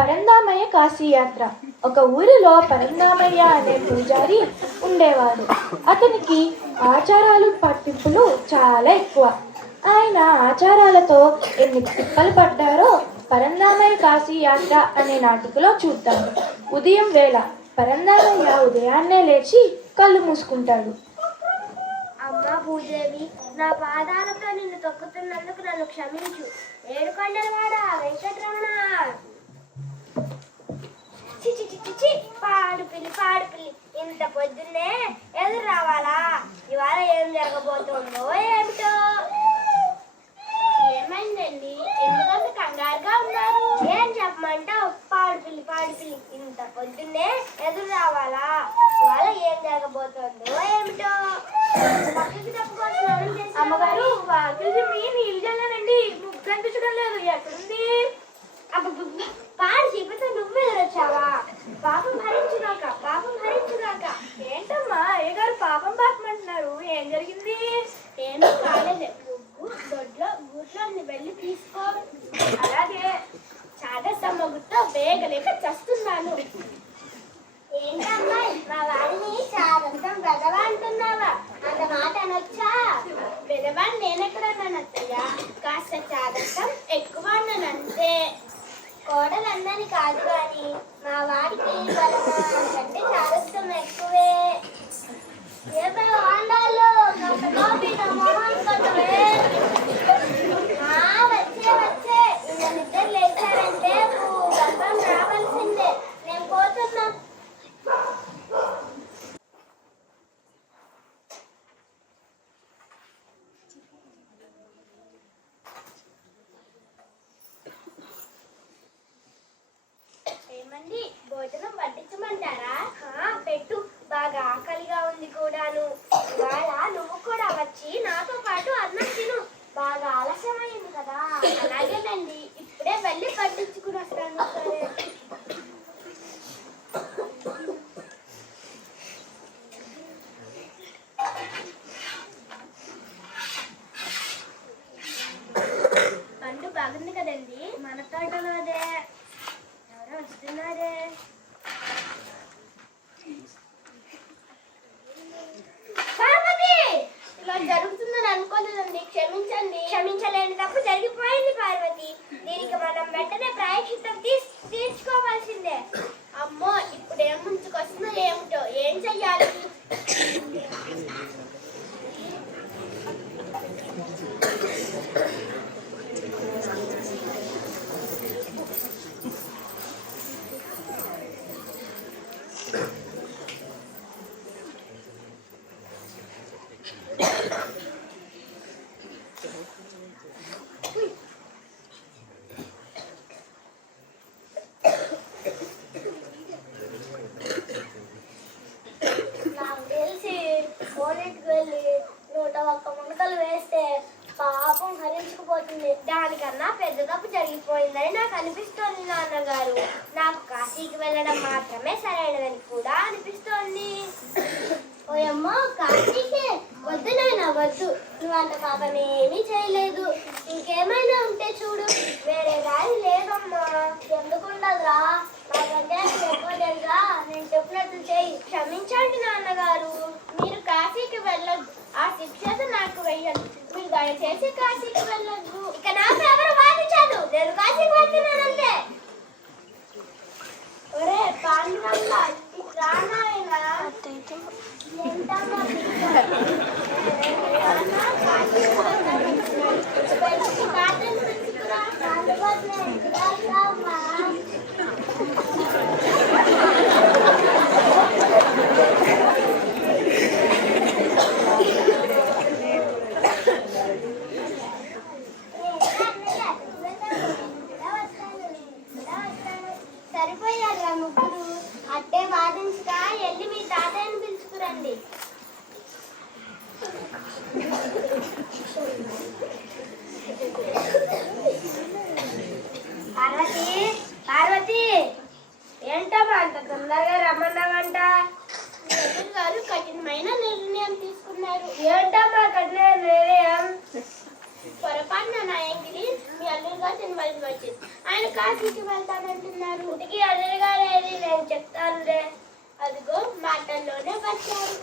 పరంధామయ్య కాశీయాత్ర. ఒక ఊరిలో పరంధామయ్య అనే పూజారి ఉండేవాడు. అతనికి ఆచారాలు పట్టింపులు చాలా ఎక్కువ. ఆయన ఆచారాలతో ఎన్ని తిప్పలు పడ్డారో పరంధామయ్య కాశీయాత్ర అనే నాటికలో చూద్దాం. ఉదయం వేళ పరంధామయ్య ఉదయాన్నే లేచి కళ్ళు మూసుకుంటాడు. అమ్మా భూదేవి, నా పాదాలతో నిన్ను తొక్కుతున్నందుకు నన్ను క్షమించు. ఏడుకొండలవాడ వెంకటరమణ. పాడు పిల్లి ఇంత పొద్దున్నే ఎదురు రావాలా? ఇవాళ ఏం జరగబోతుందో ఏమిటో. ఏమైందండి, ఎందుకంత కంగారుగా ఉన్నారు? ఏం చెప్పమంటావు? పాడు పిల్లి ఇంత పొద్దున్నే ఎదురు రావాలా? ఇవాళ ఏం జరగబోతుందో ఏమిటో. అమ్మగారు, వాకిలి నీళ్ళు చల్లానండి, ముగ్గు కనిపించడం లేదు. ఎక్కడుంది? పాడు చీపతో నువ్వు ఎదురొచ్చావా? పాపం భరించుగాక. ఏంటమ్మా అయ్యగారు పాపం అంటున్నారు? ఏం జరిగింది? ఏమీ కాలేదు. ముగ్గు దొడ్లో గూట్లో వెళ్ళి తీసుకో. అలాగే చాదస్తమ్మ గుర్తో వేగలేక చస్తున్నాను. ఏంటమ్మా, మా వాడిని చాదంతం వెదవా అంటున్నావా? అంత మాట అనొచ్చా? వెదవాన్ని నేనెక్కడన్నాను అత్తయ్య? కాస్త చాదంతం ఎక్కువ అన్నాను అంతే. కోడలందని కాదు కానీ మా వాడికి అంటే చాదస్తం ఎక్కువే. వచ్చే ఇంకా నిద్ర లేచారంటే గర్భం రావాల్సిందే. నేను పోతున్నా. ఏమండి, భోజనం వడ్డించమంటారా? పెట్టు, బాగా ఆకలిగా ఉంది కూడాను. ఇవాళ నువ్వు కూడా వచ్చి నాతో పాటు అన్నం తిను. బాగా ఆలస్యమైంది కదా. అలాగేనండి, ఇప్పుడే వెళ్ళి వడ్డించుకుని వస్తాను. సరే. పండు బాగుంది కదండి, మన తోటలోదే. ఎవరో వస్తున్నారే. ఇలా జరుగుతుందని అనుకోలేదండి, క్షమించండి. క్షమించలేని తప్పు జరిగిపోయింది పార్వతి. దీనికి మనం వెంటనే ప్రాయశ్చిత్తం తీర్చుకోవాల్సిందే. అమ్మో, ఇప్పుడు ఏం ముంచుకొస్తుందో ఏమిటో. ఏం చెయ్యాలి? నాకు తెలిసి కోనేటికి వెళ్ళి 101 మునకలు వేస్తే పాపం హరించుకుపోతుంది. దానికన్నా పెద్ద తప్పు జరిగిపోయిందని నాకు అనిపిస్తోంది నాన్నగారు. నాకు కాశీకి వెళ్ళడం మాత్రమే సరైనదని కూడా అనిపిస్తోంది. ఓయమ్మో, కాశీకి వద్దు నాయన, వద్దు. నువ్వు అంత పాపం ఏమీ చేయలేదు. ఇంకేమైనా ఉంటే చూడు, వేరే దారి లేదమ్మా. ఎందుకుండదురా? నాకంటే ఎక్కువ తెలుగా. నేను చెప్పినట్టు చేయి. క్షమించండి నాన్నగారు, మీరు కాశీకి వెళ్ళొద్దు. ఆ శిక్షత నాకు వెయ్యదు. మీరు దయచేసి కాశీకి వెళ్ళొద్దు. ఇక నాకు ఎవరు వాదించదు. నేను కాశీకి వెళ్తున్నానంతే. ఒరే పాండురంగ, రానాయనా. సరిపోయారు ముగ్గురు. అట్టే వాదించగా వెళ్ళి మీ తాతయ్యని పిలుచుకురండి. పార్వతి, ఏంటమ్మా అంత తొందరగా రమ్మన్నావంట? గారు కఠినమైన నిర్ణయం తీసుకున్నారు. ఏంటమ్మా కఠిన నిర్ణయం? పొరపాటున నా ఎంగిలి మీ అల్లుడు గారు తినవలసి వచ్చింది. ఆయన కాశీకి వెళ్తానంటున్నారు. ఇంటికి అల్లుడు గారు ఏది నేను చెప్తానులే. అదిగో మాటల్లోనే వచ్చారు.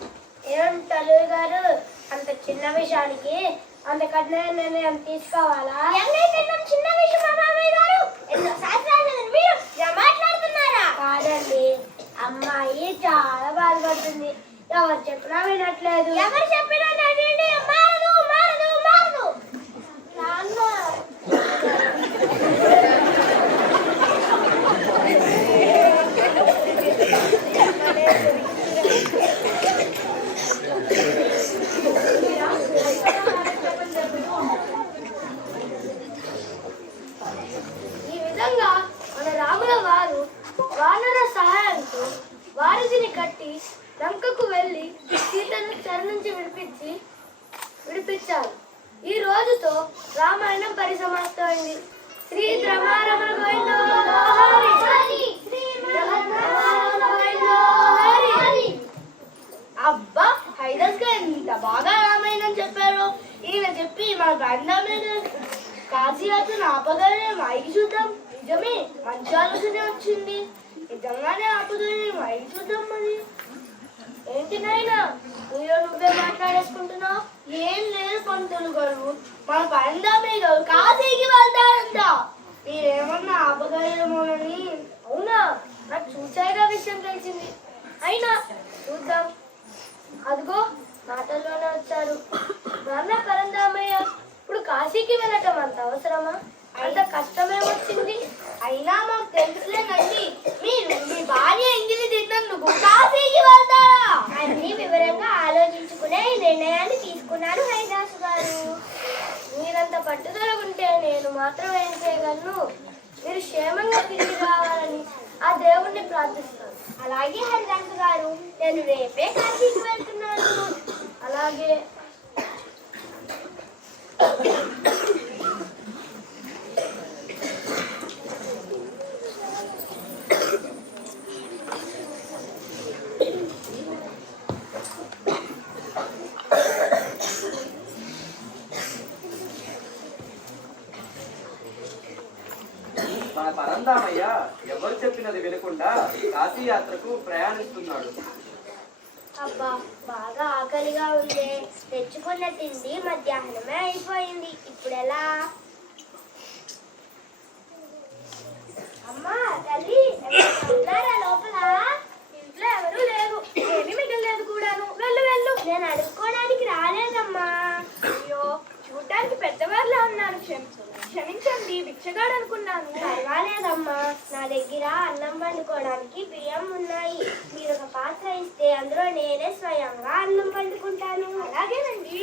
ఏమంటే అల్లుడు గారు, అంత చిన్న విషయానికి అంత కఠిన నిర్ణయం తీసుకోవాలా? చిన్న విషయం మామయ్య గారు, ఎన్నో శాస్త్రాలు మీరు ఇలా మాట్లాడుతున్నారా? కాదండి, అమ్మాయి చాలా బాధపడుతుంది. ఎవరు చెప్పినా వినట్లేదు. ఎవరు చెప్పినా మారదు మారదు మారదు. నాన్న ఈ విధంగా మన రాముల వారు వానర సహాయంతో వారధిని కట్టి లంకకు వెళ్ళి సీతను చెర నుంచి విడిపించారు. ఈ రోజుతో రామాయణం పరిసమాప్తమైంది. శ్రీ రమారమణ గోవిందో హరి హరి, శ్రీ రమారమణ గోవిందో హరి హరి. అబ్బా, హైదస్ గా ఎంత బాగా రామాయణం చెప్పారు. ఈయన చెప్పి మన గ్రంథమే కాశీ యాత్రను ఆపగానే మైకి చూద్దాం. నిజమే, మంచి ఆలోచన వచ్చింది. నిజంగానే ఆపగానే మైకి చూద్దాం. మరి ఏంటి నాయనా, నువ్వే మాట్లాడేసుకుంటున్నావు? ఏం లేదు పంతులు గారు, మన పందామే గారు కాశీకి వెళ్తారంట. మీరేమన్నా ఆపగలమోనని. అవునా? నాకు చూసాయిగా విషయం తెలిసింది. అయినా చూద్దాం. అదిగో మాటల్లోనే వచ్చారు. నాన్న పరందామయ్య, ఇప్పుడు కాశీకి వెళ్ళటం అంత అవసరమా? అంత కష్టమేమొచ్చింది? అయినా మాకు తెలుసులేనండి, మీరు మీ భార్య ఎంగిలి తిన్నందుకు కాశీకి వెళ్తారా? అన్ని వివరంగా ఆలోచించుకునే ఈ నిర్ణయాన్ని తీసుకున్నాను హరిదాసు గారు. మీరంత పట్టుదల ఉంటే నేను మాత్రం ఏం చేయగలను? మీరు క్షేమంగా తిరిగి రావాలని ఆ దేవుణ్ణి ప్రార్థిస్తాను. అలాగే హరిదాసు గారు, నేను రేపే కాశీకి వెళ్తున్నాను. అలాగే. మన పరందామయ్య ఎవరు చెప్పినది వినకుండా కాశీ యాత్రకు ప్రయాణిస్తున్నాడు. అబ్బా, బాగా ఆకలిగా ఉందే. తెచ్చుకున్న తిండి మధ్యాహ్నమే అయిపోయింది. ఇప్పుడు ఎలా? అమ్మా తల్లి, ఉన్నారా లోపల? ఇంట్లో ఎవరు లేరు, ఏమీ మిగలేదు కూడాను. వెళ్ళు వెళ్ళు. నేను అడుక్కోవడానికి రాలేదమ్మా. అయ్యో, చూడ్డానికి పెద్దవారిలా ఉన్నారు. క్షమించండి, బిచ్చగాడు అనుకున్నాను. పర్వాలేదమ్మా, నా దగ్గర అన్నం వండుకోవడానికి బియ్యం ఉన్నాయి. మీరు ఒక పాత్ర ఇస్తే అందులో నేనే స్వయంగా అన్నం వండుకుంటాను. అలాగేనండి.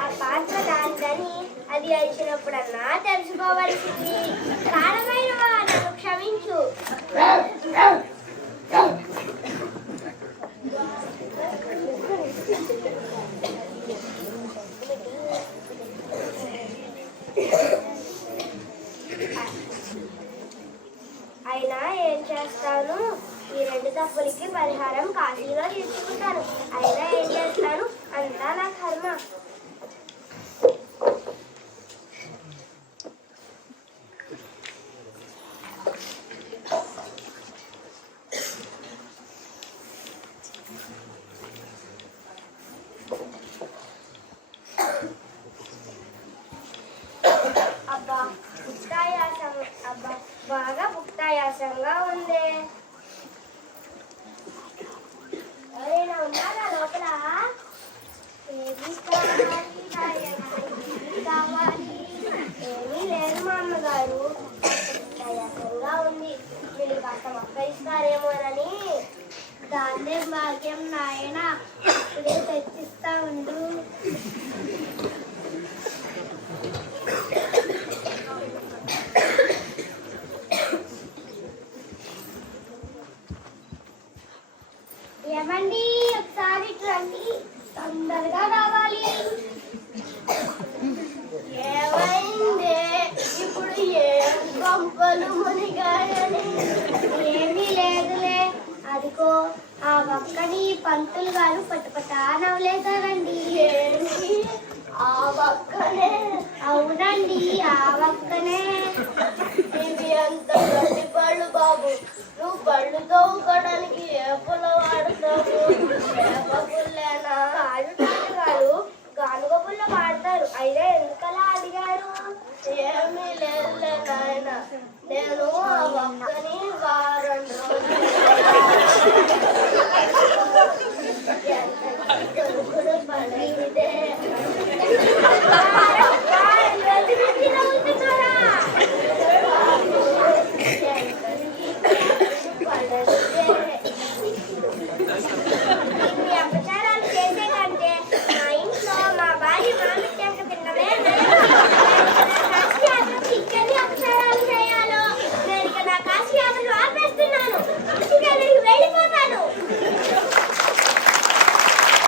ఆ పాత్ర దానిదని అది అయినప్పుడన్నా తెలుసుకోవలసింది. ప్రాణమైన నన్ను క్షమించు. అయినా ఏం చేస్తాను? ఈ 2 తప్పులకి పరిహారం కాశీలో తీసుకుంటాను. అయినా ఏం చేస్తాను? అంతా నా కర్మ. అబ్బా బాగా భుక్తాయాసంగా ఉంది. ఎవరైనా ఉన్నారా లోపల? ఏమి కావాలి? ఏమీ లేదు మా అమ్మగారు. భుక్తాయాసంగా ఉంది. మీరు కాస్త మొక్క ఇస్తారేమోనని. దాన్నే భాగ్యం నాయన, ఇప్పుడే తెచ్చిస్తా ఉండు. ఏమండి, ఒకసారి రండి, తొందరగా రావాలి. ఏమైంది ఇప్పుడు? ఏం గొప్పలు మునిగాయని? ఏమీ లేదులే. అదిగో ఆ ఒక్కని పంతులు గారు పట్టుపట్టా నవ్వులేదారండి. ఏంటి ఆ ఒక్కనే? అవునండి, ఆ ఒక్కనే. ఇవి ఎంత గట్టి పళ్ళు బాబు. నువ్వు పళ్ళు తవ్వుకోవడానికి ఏ పుల్ల వాడతావు? వేప పుల్లేనా? కాదు, గానుగ పుల్ల వాడతారు. అయినా ఎందుకలా అడిగారు? ఏమీ లేదులే నాయన, నేను ఆ ఒక్కని వారం రోజులు పడితే